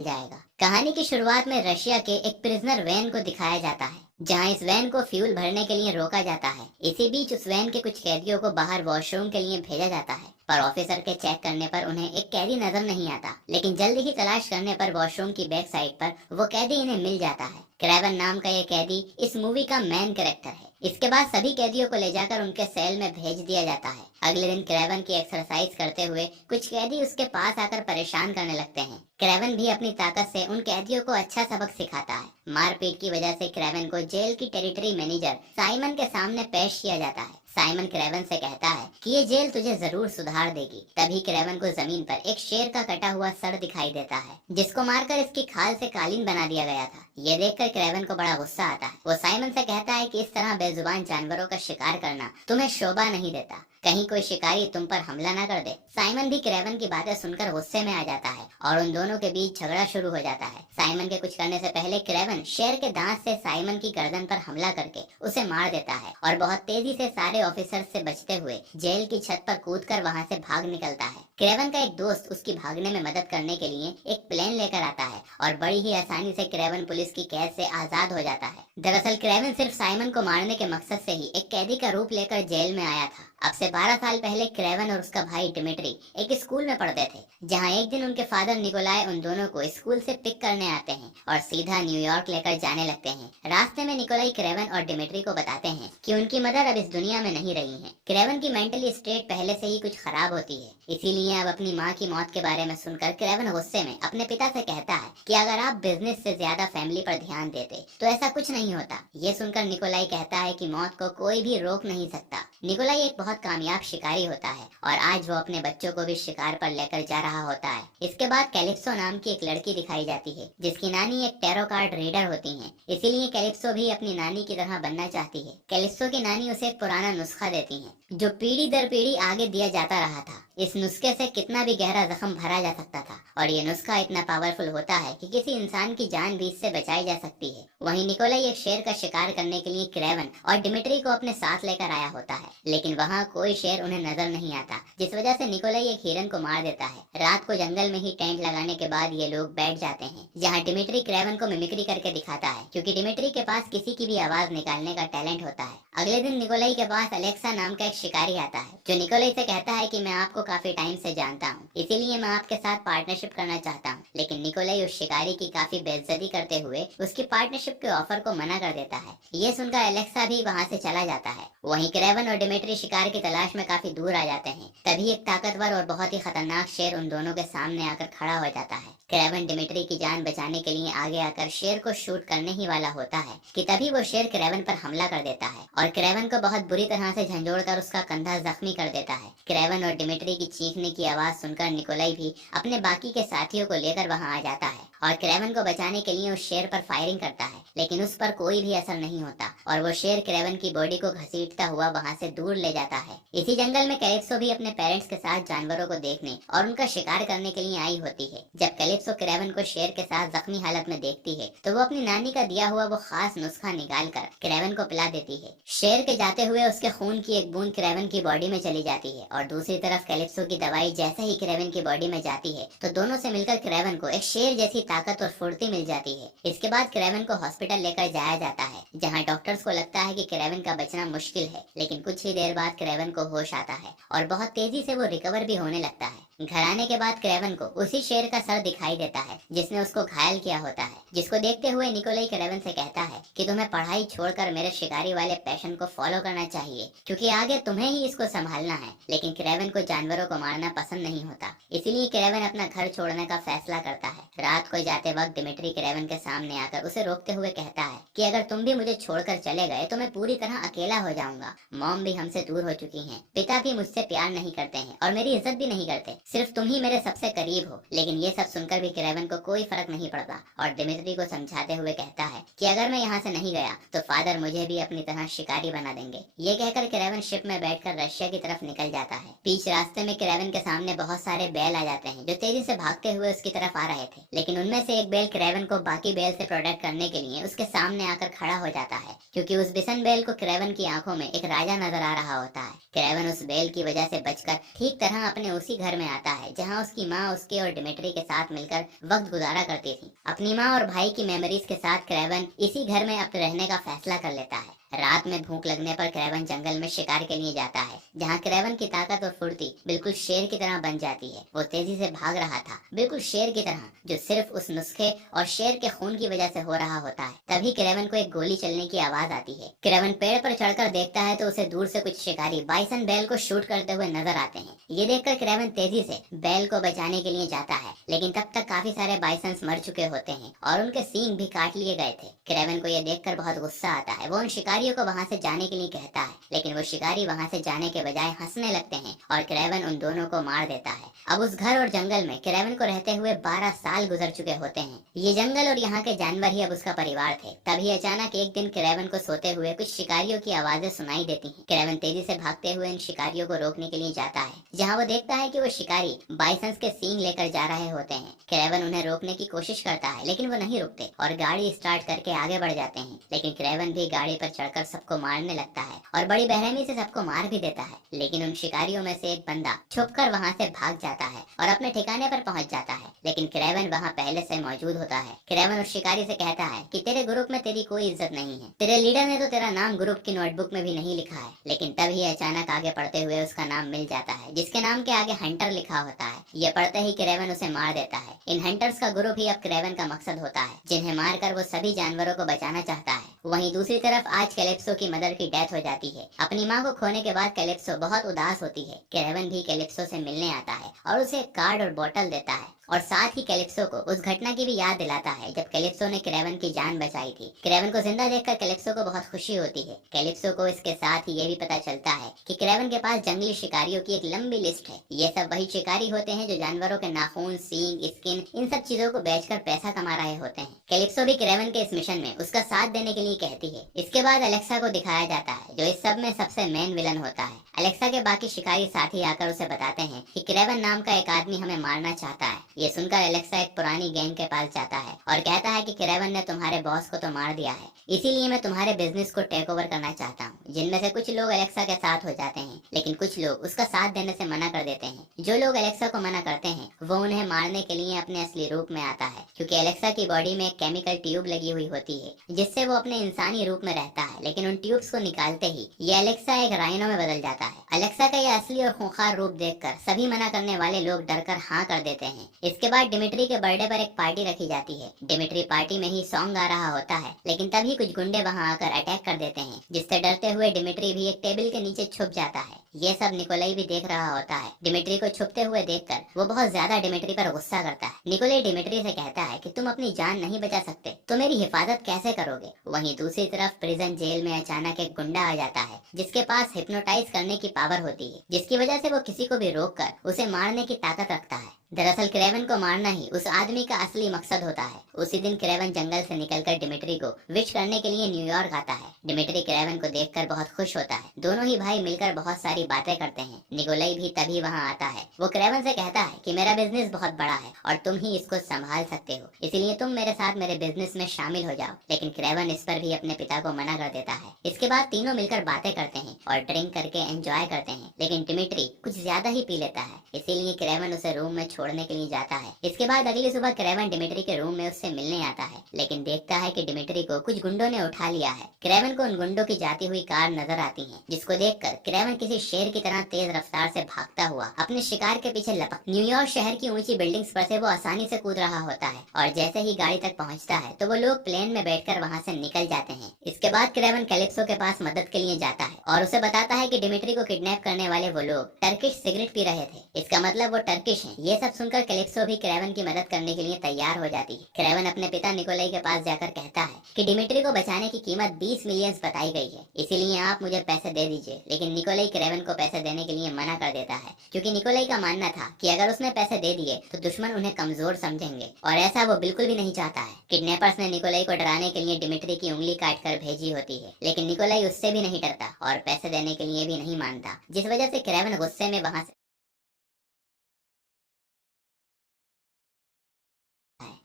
जाएगा। कहानी की शुरुआत में रशिया के एक प्रिजनर वैन को दिखाया जाता है, जहां इस वैन को फ्यूल भरने के लिए रोका जाता है। इसी बीच उस वैन के कुछ कैदियों को बाहर वॉशरूम के लिए भेजा जाता है, पर ऑफिसर के चेक करने पर उन्हें एक कैदी नजर नहीं आता। लेकिन जल्द ही तलाश करने पर वॉशरूम की बैक साइड पर वो कैदी इन्हें मिल जाता है। क्रेवन नाम का ये कैदी इस मूवी का मेन कैरेक्टर है। इसके बाद सभी कैदियों को ले जाकर उनके सेल में भेज दिया जाता है। अगले दिन क्रेवन की एक्सरसाइज करते हुए कुछ कैदी उसके पास आकर परेशान करने लगते हैं। क्रेवन भी अपनी ताकत से उन कैदियों को अच्छा सबक सिखाता है। मारपीट की वजह से क्रेवन को जेल की टेरिटरी मैनेजर साइमन के सामने पेश किया जाता है। साइमन क्रेवन से कहता है कि ये जेल तुझे जरूर सुधार देगी। तभी क्रेवन को जमीन पर एक शेर का कटा हुआ सर दिखाई देता है, जिसको मारकर इसकी खाल से कालीन बना दिया गया था। ये देखकर क्रेवन को बड़ा गुस्सा आता है। वो साइमन से कहता है कि इस तरह बेजुबान जानवरों का शिकार करना तुम्हें शोभा नहीं देता, कहीं कोई शिकारी तुम पर हमला न कर दे। साइमन भी क्रेवन की बातें सुनकर गुस्से में आ जाता है और उन दोनों के बीच झगड़ा शुरू हो जाता है। साइमन के कुछ करने से पहले क्रेवन शेर के दांत से साइमन की गर्दन पर हमला करके उसे मार देता है और बहुत तेजी से सारे ऑफिसर से बचते हुए जेल की छत पर कूदकर वहां से भाग निकलता है। क्रेवन का एक दोस्त उसकी भागने में मदद करने के लिए एक प्लेन लेकर आता है और बड़ी ही आसानी से क्रेवन पुलिस की कैद से आजाद हो जाता है। दरअसल क्रेवन सिर्फ साइमन को मारने के मकसद से ही एक कैदी का रूप लेकर जेल में आया था। अब से 12 साल पहले क्रेवन और उसका भाई डिमिट्री एक स्कूल में पढ़ते थे, जहां एक दिन उनके फादर निकोलाई उन दोनों को स्कूल से पिक करने आते हैं और सीधा न्यूयॉर्क लेकर जाने लगते हैं। रास्ते में निकोलाई क्रेवन और डिमिट्री को बताते हैं कि उनकी मदर अब इस दुनिया में नहीं रही हैं। क्रेवन की मेंटली स्टेट पहले से ही कुछ खराब होती है, इसीलिए अब अपनी माँ की मौत के बारे में सुनकर क्रेवन गुस्से में अपने पिता से कहता है कि अगर आप बिजनेस से ज्यादा फैमिली पर ध्यान देते तो ऐसा कुछ नहीं होता। ये सुनकर निकोलाई कहता है कि मौत को कोई भी रोक नहीं सकता। निकोलाई एक बहुत कामयाब शिकारी होता है और आज वो अपने बच्चों को भी शिकार पर लेकर जा रहा होता है। इसके बाद कैलिप्सो नाम की एक लड़की दिखाई जाती है, जिसकी नानी एक टैरो कार्ड रीडर होती है। इसीलिए कैलिप्सो भी अपनी नानी की तरह बनना चाहती है। कैलिप्सो की नानी उसे एक पुराना नुस्खा देती है, जो पीढ़ी दर पीढ़ी आगे दिया जाता रहा था। इस नुस्खे से कितना भी गहरा जख्म भरा जा सकता था और ये नुस्खा इतना पावरफुल होता है कि किसी इंसान की जान भी इससे बचाई जा सकती है। वहीं निकोलाई एक शेर का शिकार करने के लिए क्रेवन और डिमिट्री को अपने साथ लेकर आया होता है, लेकिन वहाँ कोई शेर उन्हें नजर नहीं आता, जिस वजह से निकोलाई एक हिरन को मार देता है। रात को जंगल में ही टेंट लगाने के बाद ये लोग बैठ जाते हैं, जहाँ डिमिट्री क्रेवन को मिमिक्री करके दिखाता है, क्योंकि डिमिट्री के पास किसी की भी आवाज निकालने का टैलेंट होता है। अगले दिन निकोलाई के पास अलेक्सा नाम का एक शिकारी आता है, जो निकोलाई से कहता है कि मैं आपको काफी टाइम से जानता हूँ, इसीलिए मैं आपके साथ पार्टनरशिप करना चाहता हूँ। लेकिन निकोलाई उस शिकारी की काफी बेइज्जती करते हुए उसकी पार्टनरशिप के ऑफर को मना कर देता है। ये सुनकर अलेक्सा भी वहाँ से चला जाता है। वहीं क्रेवन और डिमिट्री शिकार की तलाश में काफी दूर आ जाते हैं। तभी एक ताकतवर और बहुत ही खतरनाक शेर उन दोनों के सामने आकर खड़ा हो जाता है। क्रेवन डिमिट्री की जान बचाने के लिए आगे आकर शेर को शूट करने ही वाला होता है कि तभी वो शेर क्रेवन पर हमला कर देता है और क्रेवन को बहुत बुरी तरह से झंझोड़कर उसका कंधा जख्मी कर देता है। क्रेवन और डिमिट्री की चीखने की आवाज सुनकर निकोलाई भी अपने बाकी के साथियों को लेकर वहां आ जाता है और क्रेवन को बचाने के लिए उस शेर पर फायरिंग करता है, लेकिन उस पर कोई भी असर नहीं होता और वो शेर क्रेवन की बॉडी को घसीटता हुआ वहां से दूर ले जाता है। इसी जंगल में कैलिप्सो भी अपने पेरेंट्स के साथ जानवरों को देखने और उनका शिकार करने के लिए आई होती है। जब कैलिप्सो क्रेवन को शेर के साथ जख्मी हालत में देखती है तो वो अपनी नानी का दिया हुआ वो खास नुस्खा निकाल कर क्रेवन को पिला देती है। शेर के जाते हुए उसके खून की एक बूंद क्रेवन की बॉडी में चली जाती है और दूसरी तरफ कैलिप्सो की दवाई जैसे ही क्रेवन की बॉडी में जाती है तो दोनों से मिलकर क्रेवन को एक शेर जैसी ताकत और फुर्ती मिल जाती है। इसके बाद क्रेवन को हॉस्पिटल लेकर जाया जाता है, जहाँ डॉक्टर्स को लगता है कि क्रेवन का बचना मुश्किल है, लेकिन कुछ ही देर बाद क्रेवन को होश आता है और बहुत तेजी से वो रिकवर भी होने लगता है। घर आने के बाद क्रेवन को उसी शेर का सर दिखाई देता है जिसने उसको घायल किया होता है, जिसको देखते हुए निकोलाई क्रेवन से कहता है कि तुम्हें पढ़ाई छोड़कर मेरे शिकारी वाले पैशन को फॉलो करना चाहिए, क्योंकि आगे तुम्हें ही इसको संभालना है। लेकिन क्रेवन को जानवरों को मारना पसंद नहीं होता, इसीलिए क्रेवन अपना घर छोड़ने का फैसला करता है। रात को जाते वक्त डिमिट्री क्रेवन के सामने आकर उसे रोकते हुए कहता है कि अगर तुम भी मुझे छोड़कर चले गए तो मैं पूरी तरह अकेला हो जाऊंगा। मॉम भी हमसे दूर हो चुकी हैं, पिता भी मुझसे प्यार नहीं करते हैं और मेरी इज्जत भी नहीं करते, सिर्फ तुम ही मेरे सबसे करीब हो। लेकिन ये सब सुनकर भी क्रेवन को कोई फर्क नहीं पड़ता और डिमिट्री को समझाते हुए कहता है कि अगर मैं यहाँ से नहीं गया तो फादर मुझे भी अपनी तरह शिकारी बना देंगे। ये कहकर क्रेवन शिप में बैठकर रशिया की तरफ निकल जाता है। बीच रास्ते में क्रेवन के सामने बहुत सारे बैल आ जाते हैं, जो तेजी से भागते हुए उसकी तरफ आ रहे थे, लेकिन उनमें से एक बैल क्रेवन को बाकी बैल से प्रोटेक्ट करने के लिए उसके सामने आकर खड़ा हो जाता है, क्योंकि उस बिसन बैल को क्रेवन की आंखों में एक राजा नजर आ रहा होता है। क्रेवन उस बैल की वजह से बचकर ठीक तरह अपने उसी घर में आ आता है जहाँ उसकी माँ उसके और डिमिट्री के साथ मिलकर वक्त गुजारा करती थी। अपनी माँ और भाई की मेमोरीज के साथ क्रेवन इसी घर में अब रहने का फैसला कर लेता है। रात में भूख लगने पर क्रेवन जंगल में शिकार के लिए जाता है, जहाँ क्रेवन की ताकत और फुर्ती बिल्कुल शेर की तरह बन जाती है। वो तेजी से भाग रहा था, बिल्कुल शेर की तरह, जो सिर्फ उस नुस्खे और शेर के खून की वजह से हो रहा होता है। तभी क्रेवन को एक गोली चलने की आवाज आती है। क्रेवन पेड़ पर चढ़कर देखता है तो उसे दूर से कुछ शिकारी बाइसन बैल को शूट करते हुए नजर आते हैं। ये देखकर क्रेवन तेजी से बैल को बचाने के लिए जाता है, लेकिन तब तक काफी सारे बाइसन्स मर चुके होते हैं और उनके सींग भी काट लिए गए थे। क्रेवन को यह देखकर बहुत गुस्सा आता है। वो उन शिकारियों को वहां से जाने के लिए कहता है, लेकिन वो शिकारी वहां से जाने के बजाय हंसने लगते हैं और क्रेवन उन दोनों को मार देता है। अब उस घर और जंगल में क्रेवन को रहते हुए 12 साल गुजर चुके होते हैं। ये जंगल और यहाँ के जानवर ही अब उसका परिवार थे। तभी अचानक एक दिन क्रेवन को सोते हुए कुछ शिकारियों की आवाजें सुनाई देती हैं। क्रेवन तेजी से भागते हुए इन शिकारियों को रोकने के लिए जाता है, जहाँ वो देखता है कि वो शिकारी बाइसन्स के सींग लेकर जा रहे होते हैं। क्रेवन उन्हें रोकने की कोशिश करता है, लेकिन वो नहीं रुकते और गाड़ी स्टार्ट करके आगे बढ़ जाते हैं। लेकिन क्रेवन भी गाड़ी पर चढ़कर सबको मारने लगता है और बड़ी बेरहमी से सबको मार भी देता है। लेकिन उन शिकारियों में से एक बंदा छुपकर वहाँ से भाग जाता है और अपने ठिकाने पर पहुंच जाता है, लेकिन क्रेवन वहाँ पहले से मौजूद होता है। क्रेवन उस शिकारी से कहता है कि तेरे ग्रुप में तेरी कोई इज्जत नहीं है, तेरे लीडर ने तो तेरा नाम ग्रुप की नोटबुक में भी नहीं लिखा है। लेकिन तभी अचानक आगे पढ़ते हुए उसका नाम मिल जाता है, जिसके नाम के आगे हंटर लिखा होता है। ये पढ़ते ही क्रेवन उसे मार देता है। इन हंटर्स का ग्रुप ही अब क्रेवन का मकसद होता है, जिन्हें मारकर वो सभी जानवरों को बचाना चाहता है। वहीं दूसरी तरफ आज कैलिप्सो की मदर की डेथ हो जाती है। अपनी माँ को खोने के बाद कैलिप्सो बहुत उदास होती है। क्रेवन भी कैलिप्सो से मिलने आता है और उसे एक कार्ड और बोतल देता है और साथ ही कैलिप्सो को उस घटना की भी याद दिलाता है जब कैलिप्सो ने क्रेवन की जान बचाई थी। क्रेवन को जिंदा देखकर कैलिप्सो को बहुत खुशी होती है। कैलिप्सो को इसके साथ ही ये भी पता चलता है कि क्रेवन के पास जंगली शिकारियों की एक लंबी लिस्ट है। ये सब वही शिकारी होते हैं जो जानवरों के नाखून, सींग, स्किन, इन सब चीजों को बेचकर पैसा कमा रहे होते हैं। कैलिप्सो भी क्रेवन के इस मिशन में उसका साथ देने के लिए कहती है। इसके बाद अलेक्सा को दिखाया जाता है, जो इस सब में सबसे मेन विलन होता है। अलेक्सा के बाकी शिकारी साथी आकर उसे बताते हैं कि क्रेवन नाम का एक आदमी हमें मारना चाहता है। ये सुनकर अलेक्सा एक पुरानी गैंग के पास जाता है और कहता है कि क्रेवन ने तुम्हारे बॉस को तो मार दिया है, इसीलिए मैं तुम्हारे बिजनेस को टेक ओवर करना चाहता हूँ। जिनमें से कुछ लोग अलेक्सा के साथ हो जाते हैं, लेकिन कुछ लोग उसका साथ देने से मना कर देते हैं। जो लोग अलेक्सा को मना करते हैं वो उन्हें मारने के लिए अपने असली रूप में आता है, क्योंकि अलेक्सा की बॉडी में एक केमिकल ट्यूब लगी हुई होती है जिससे वो अपने इंसानी रूप में रहता है। लेकिन उन ट्यूब्स को निकालते ही ये अलेक्सा एक राइनो में बदल जाता है। अलेक्सा का यह असली और खूंखार रूप देखकर सभी मना करने वाले लोग डरकर हाँ कर देते हैं। इसके बाद डिमिट्री के बर्थडे पर एक पार्टी रखी जाती है। डिमिट्री पार्टी में ही सॉन्ग गा रहा होता है, लेकिन तभी कुछ गुंडे वहां आकर अटैक कर देते हैं, जिससे डरते हुए डिमिट्री भी एक टेबल के नीचे छुप जाता है। ये सब निकोलाई भी देख रहा होता है। डिमिट्री को छुपते हुए देखकर वो बहुत ज्यादा डिमिट्री पर गुस्सा करता है। निकोलाई डिमिट्री से कहता है कि तुम अपनी जान नहीं बचा सकते तो मेरी हिफाजत कैसे करोगे। वहीं दूसरी तरफ प्रिजन जेल में अचानक एक गुंडा आ जाता है, जिसके पास हिप्नोटाइज करने की पावर होती है, जिसकी वजह से वो किसी को भी रोककर उसे मारने की ताकत रखता है। दरअसल क्रेवन को मारना ही उस आदमी का असली मकसद होता है। उसी दिन क्रेवन जंगल से निकलकर डिमिट्री को विश करने के लिए न्यूयॉर्क आता है। डिमिट्री क्रेवन को देखकर बहुत खुश होता है। दोनों ही भाई मिलकर बहुत सारी बातें करते हैं। निकोलाई भी तभी वहां आता है। वो क्रेवन से कहता है कि मेरा बिजनेस बहुत बड़ा है और तुम ही इसको संभाल सकते हो, इसलिए तुम मेरे साथ मेरे बिजनेस में शामिल हो जाओ। लेकिन क्रेवन इस पर भी अपने पिता को मना कर देता है। इसके बाद तीनों मिलकर बातें करते हैं और ड्रिंक करके एंजॉय करते हैं। लेकिन डिमिट्री कुछ ज्यादा ही पी लेता है, इसीलिए क्रेवन उसे रूम में छोड़ने के लिए जाता है। इसके बाद अगली सुबह क्रेवन डिमिट्री के रूम में उससे मिलने आता है, लेकिन देखता है कि डिमिट्री को कुछ गुंडों ने उठा लिया है। क्रेवन को उन गुंडों की जाती हुई कार नजर आती है, जिसको देखकर क्रेवन किसी शेर की तरह तेज रफ्तार से भागता हुआ अपने शिकार के पीछे लपक न्यूयॉर्क शहर की ऊंची बिल्डिंग्स पर से वो आसानी से कूद रहा होता है। और जैसे ही गाड़ी तक पहुंचता है तो वो लोग प्लेन में बैठकर वहां से निकल जाते हैं। इसके बाद क्रेवन कैलिप्सो के पास मदद के लिए जाता है और उसे बताता है कि डिमिट्री को किडनैप करने वाले वो लोग टर्किश सिगरेट पी रहे थे, इसका मतलब वो टर्किश हैं। ये सब सुनकर कैलिप्सो भी क्रेवन की मदद करने के लिए तैयार हो जाती है। क्रेवन अपने पिता निकोलाई के पास जाकर कहता है कि डिमिट्री को बचाने की कीमत 20 मिलियन बताई गई है, इसीलिए आप मुझे पैसे दे दीजिए। लेकिन निकोलाई क्रेवन को पैसे देने के लिए मना कर देता है, क्योंकि निकोलाई का मानना था कि अगर उसने पैसे दे दिए तो दुश्मन उन्हें कमजोर समझेंगे, और ऐसा वो बिल्कुल भी नहीं चाहता है। किडनैपर्स ने निकोलाई को डराने के लिए डिमिट्री की उंगली काट कर भेजी होती है, लेकिन निकोलाई उससे भी नहीं डरता और पैसे देने के लिए भी नहीं मानता, जिस वजह से क्रेवन गुस्से में वहां से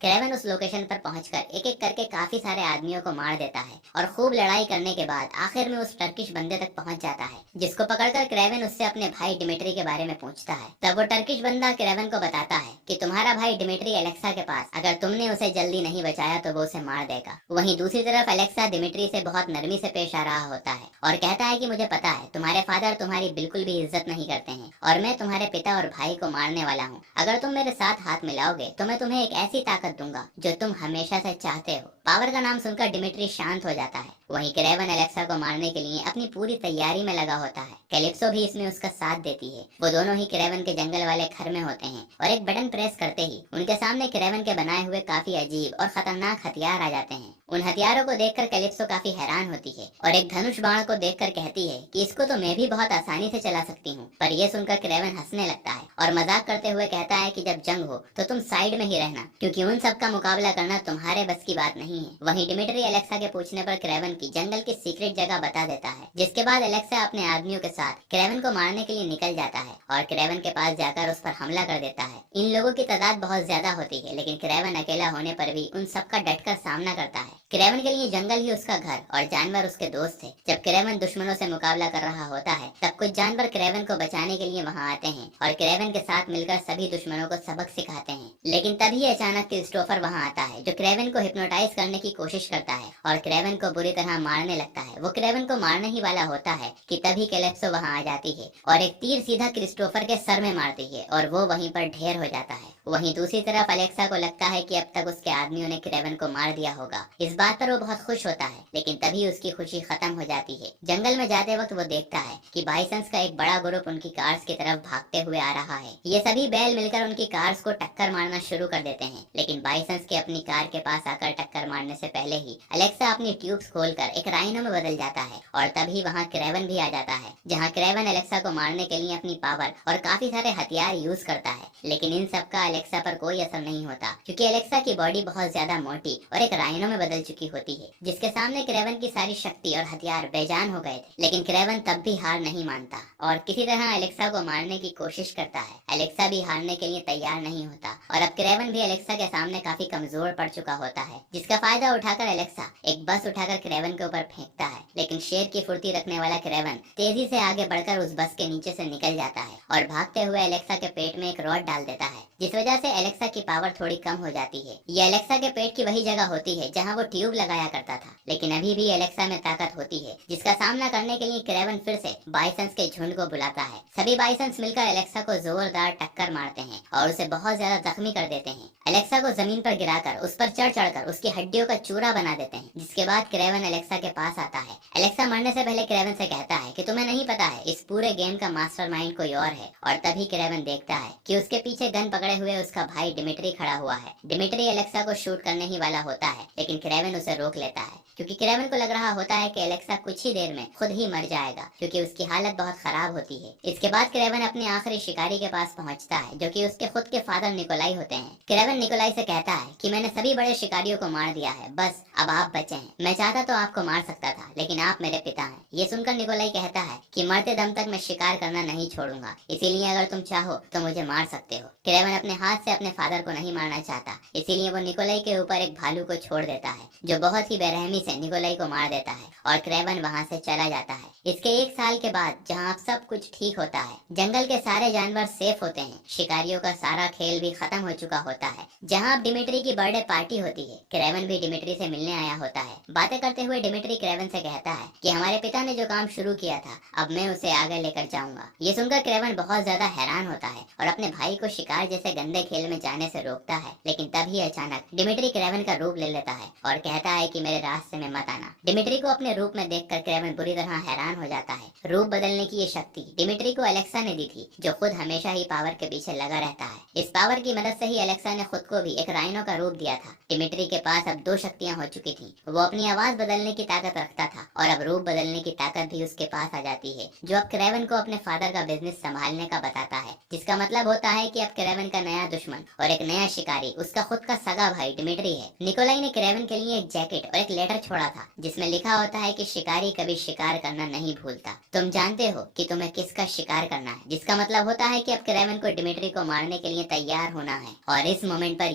क्रेवन उस लोकेशन पर पहुंचकर एक एक करके काफी सारे आदमियों को मार देता है और खूब लड़ाई करने के बाद आखिर में उस टर्किश बंदे तक पहुंच जाता है, जिसको पकड़कर क्रेवन उससे अपने भाई डिमिट्री के बारे में पूछता है। तब वो टर्किश बंदा क्रेवन को बताता है कि तुम्हारा भाई डिमिट्री एलेक्सा के पास, अगर तुमने उसे जल्दी नहीं बचाया तो वो उसे मार देगा। वहीं दूसरी तरफ एलेक्सा डिमिट्री से बहुत नरमी से पेश आ रहा होता है और कहता है कि मुझे पता है तुम्हारे फादर तुम्हारी बिल्कुल भी इज्जत नहीं करते हैं और मैं तुम्हारे पिता और भाई को मारने वाला हूँ। अगर तुम मेरे साथ हाथ मिलाओगे तो मैं तुम्हें एक ऐसी ताकत दूंगा जो तुम हमेशा से चाहते हो। पावर का नाम सुनकर डिमिट्री शांत हो जाता है। वहीं क्रेवन एलेक्सा को मारने के लिए अपनी पूरी तैयारी में लगा होता है। कैलिप्सो भी इसमें उसका साथ देती है। वो दोनों ही क्रेवन के जंगल वाले घर में होते हैं और एक बटन प्रेस करते ही उनके सामने क्रेवन के बनाए हुए काफी अजीब और खतरनाक हथियार आ जाते हैं। उन हथियारों को देखकर कैलिप्सो काफी हैरान होती है और एक धनुष बाण को देखकर कहती है कि इसको तो मैं भी बहुत आसानी से चला सकती हूँ। पर यह सुनकर क्रेवन हंसने लगता है और मजाक करते हुए कहता है कि जब जंग हो तो तुम साइड में ही रहना, क्योंकि उन सब का मुकाबला करना तुम्हारे बस की बात नहीं है। वहीं डिमिट्री एलेक्सा के पूछने पर क्रेवन की जंगल की सीक्रेट जगह बता देता है, जिसके बाद एलेक्सा अपने आदमियों के साथ क्रेवन को मारने के लिए निकल जाता है और क्रेवन के पास जाकर उस पर हमला कर देता है। इन लोगों की तादाद बहुत ज्यादा होती है, लेकिन क्रेवन अकेला होने पर भी उन सबका डटकर सामना करता है। क्रेवन के लिए जंगल ही उसका घर और जानवर उसके दोस्त थे। जब क्रेवन दुश्मनों से मुकाबला कर रहा होता है तब कुछ जानवर क्रेवन को बचाने के लिए वहाँ आते हैं और क्रेवन के साथ मिलकर सभी दुश्मनों को सबक सिखाते हैं। लेकिन तभी अचानक क्रिस्टोफर वहाँ आता है, जो क्रेवन को हिप्नोटाइज करने की कोशिश करता है और क्रेवन को बुरी तरह मारने लगता है। वो क्रेवन को मारने ही वाला होता है कि तभी कैलिप्सो वहाँ आ जाती है और एक तीर सीधा क्रिस्टोफर के सर में मारती है और वो वहीं पर ढेर हो जाता है। वहीं दूसरी तरफ एलेक्सा को लगता है कि अब तक उसके आदमियों ने क्रेवन को मार दिया होगा। इस बात पर वो बहुत खुश होता है, लेकिन तभी उसकी खुशी खत्म हो जाती है। जंगल में जाते वक्त वो देखता है कि बाइसंस का एक बड़ा ग्रुप उनकी कार्स की तरफ भागते हुए आ रहा है। ये सभी बैल मिलकर उनकी कार्स को टक्कर मारना शुरू कर देते हैं, लेकिन बाइसंस के अपनी कार के पास आकर टक्कर मारने से पहले ही एलेक्सा अपनी ट्यूब्स खोलकर एक राइनो में बदल जाता है और तभी वहाँ क्रेवन भी आ जाता है, जहाँ क्रेवन एलेक्सा को मारने के लिए अपनी पावर और काफी सारे हथियार यूज करता है। लेकिन इन सब का एलेक्सा पर कोई असर नहीं होता, क्योंकि एलेक्सा की बॉडी बहुत ज्यादा मोटी और एक राइनो में बदल चुकी होती है, जिसके सामने क्रेवन की सारी शक्ति और हथियार बेजान हो गए थे। लेकिन क्रेवन तब भी हार नहीं मानता और किसी तरह एलेक्सा को मारने की कोशिश करता है। एलेक्सा भी हारने के लिए तैयार नहीं होता और अब क्रेवन भी एलेक्सा के सामने काफी कमजोर पड़ चुका होता है, जिसका फायदा उठाकर एलेक्सा एक बस उठाकर क्रेवन के ऊपर फेंकता है। लेकिन शेर की फुर्ती रखने वाला क्रेवन तेजी से आगे बढ़कर उस बस के नीचे से निकल जाता है और भागते हुए एलेक्सा के पेट में एक रॉड डाल देता है, जिस वजह से एलेक्सा की पावर थोड़ी कम हो जाती है। ये एलेक्सा के पेट की वही जगह होती है जहाँ वो ट्यूब लगाया करता था, लेकिन अभी भी एलेक्सा में ताकत होती है, जिसका सामना करने के लिए क्रेवन फिर से बाइसंस के झुंड को बुलाता है। सभी बाइसंस मिलकर एलेक्सा को जोरदार टक्कर मारते हैं और उसे बहुत ज्यादा जख्मी कर देते हैं। एलेक्सा को जमीन पर गिराकर उस पर चढ़ चढ़कर उसकी हड्डियों का चूरा बना देते हैं, जिसके बाद क्रेवन एलेक्सा के पास आता है। एलेक्सा मरने से पहले क्रेवन से कहता है कि तुम्हें नहीं पता है, इस पूरे गेम का मास्टरमाइंड कोई और है। और तभी क्रेवन देखता है कि उसके पीछे गन पकड़े हुए उसका भाई डिमिट्री खड़ा हुआ है। डिमिट्री एलेक्सा को शूट करने ही वाला होता है, लेकिन क्रेवन उसे रोक लेता है, क्योंकि क्रेवन को लग रहा होता है कि एलेक्सा कुछ ही देर में खुद ही मर जाएगा, क्योंकि उसकी हालत बहुत खराब होती है। इसके बाद क्रेवन अपने आखिरी शिकारी के पास पहुंचता है, जो कि उसके खुद के फादर निकोलाई होते हैं। क्रेवन निकोलाई से कहता है कि मैंने सभी बड़े शिकारियों को मार दिया है, बस अब आप बचे हैं। मैं चाहता तो आपको मार सकता था, लेकिन आप मेरे पिता हैं। ये सुनकर निकोलाई कहता है कि मरते दम तक मैं शिकार करना नहीं छोड़ूंगा, इसीलिए अगर तुम चाहो तो मुझे मार सकते हो। क्रेवन अपने हाथ से अपने फादर को नहीं मारना चाहता, इसीलिए वो निकोलाई के ऊपर एक भालू को छोड़ देता है, जो बहुत ही बेरहमी से निकोलाई को मार देता है और क्रेवन वहाँ से चला जाता है। इसके एक साल के बाद, जहाँ अब सब कुछ ठीक होता है, जंगल के सारे जानवर सेफ होते हैं, शिकारियों का सारा खेल भी खत्म हो चुका होता है, जहाँ अब डिमिट्री की बर्थडे पार्टी होती है। क्रेवन भी डिमिट्री से मिलने आया होता है। बातें करते हुए डिमिट्री क्रेवन से कहता है कि हमारे पिता ने जो काम शुरू किया था, अब मैं उसे आगे लेकर जाऊंगा। ये सुनकर क्रेवन बहुत ज्यादा हैरान होता है और अपने भाई को शिकार जैसे गंदे खेल में जाने से रोकता है, लेकिन तभी अचानक डिमिट्री क्रेवन का रूप ले लेता है और कहता है कि मेरे रास्ते में मत आना। डिमिट्री को अपने रूप में देखकर क्रेवन बुरी तरह हैरान हो जाता है। रूप बदलने की ये शक्ति डिमिट्री को एलेक्सा ने दी थी, जो खुद हमेशा ही पावर के पीछे लगा रहता है। इस पावर की मदद से ही एलेक्सा ने खुद को भी एक राइनो का रूप दिया था। डिमिट्री के पास अब दो शक्तियां हो चुकी थी। वो अपनी आवाज बदलने की ताकत रखता था और अब रूप बदलने की ताकत भी उसके पास आ जाती है, जो अब क्रेवन को अपने फादर का बिजनेस संभालने का बताता है, जिसका मतलब होता है कि अब क्रेवन का नया दुश्मन और एक नया शिकारी उसका खुद का सगा भाई डिमिट्री है। निकोलाई ने क्रेवन के लिए एक जैकेट और एक लेटर छोड़ा था, जिसमें लिखा होता है कि शिकारी कभी शिकार करना नहीं भूलता। तुम जानते हो कि तुम्हें किसका शिकार करना है, जिसका मतलब होता है कि अब क्रेवन को डिमिट्री को मारने के लिए तैयार होना है। और इस मोमेंट पर